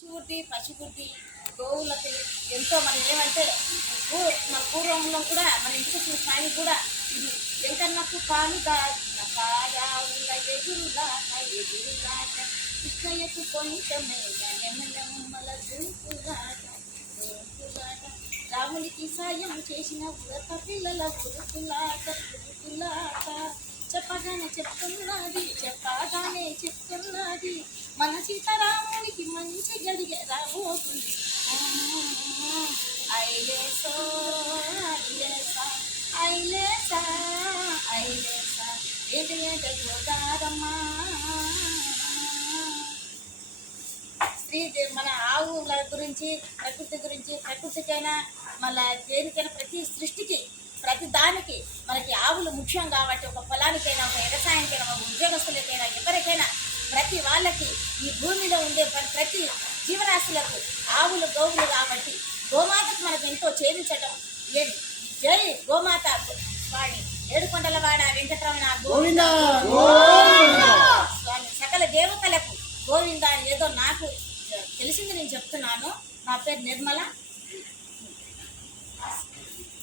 పశుబుద్ధి గోవులకి ఎంతో మనం ఏమంటే మన పూర్వంలో కూడా మన ఇంటికి చూసిన కూడా ఇది వెంకన్నకు పాలు కాయావుల ఎదురులాట కృష్ణయ్యకు కొంచెమేమల దూకులాట రామునికి సాయం చేసిన ఉరత పిల్లల ఉరుకులాట చెప్పగానే చెప్తున్నది మన సీతారామునికి మంచి గడిగ రాబోతుంది. గోదారమ్మా మన ఆవుల గురించి ప్రకృతికైనా మళ్ళీ దేనికైనా ప్రతి సృష్టికి ప్రతి దానికి మనకి ఆవులు ముఖ్యం కాబట్టి ఒక పొలానికైనా ఒక వ్యవసాయానికైనా ఒక ఉద్యోగస్తులకైనా ఎవరికైనా ప్రతి వాళ్ళకి ఈ భూమిలో ఉండే ప్రతి జీవరాశులకు ఆవులు గోవులు కాబట్టి గోమాతకు మనకు ఎంతో చేరించడం. జై గోమాత స్వామి ఏడుకొండలవాడ వెంకటరమణ గోవింద స్వామి సకల దేవతలకు గోవింద. ఏదో నాకు తెలిసింది నేను చెప్తున్నాను. నా పేరు నిర్మల.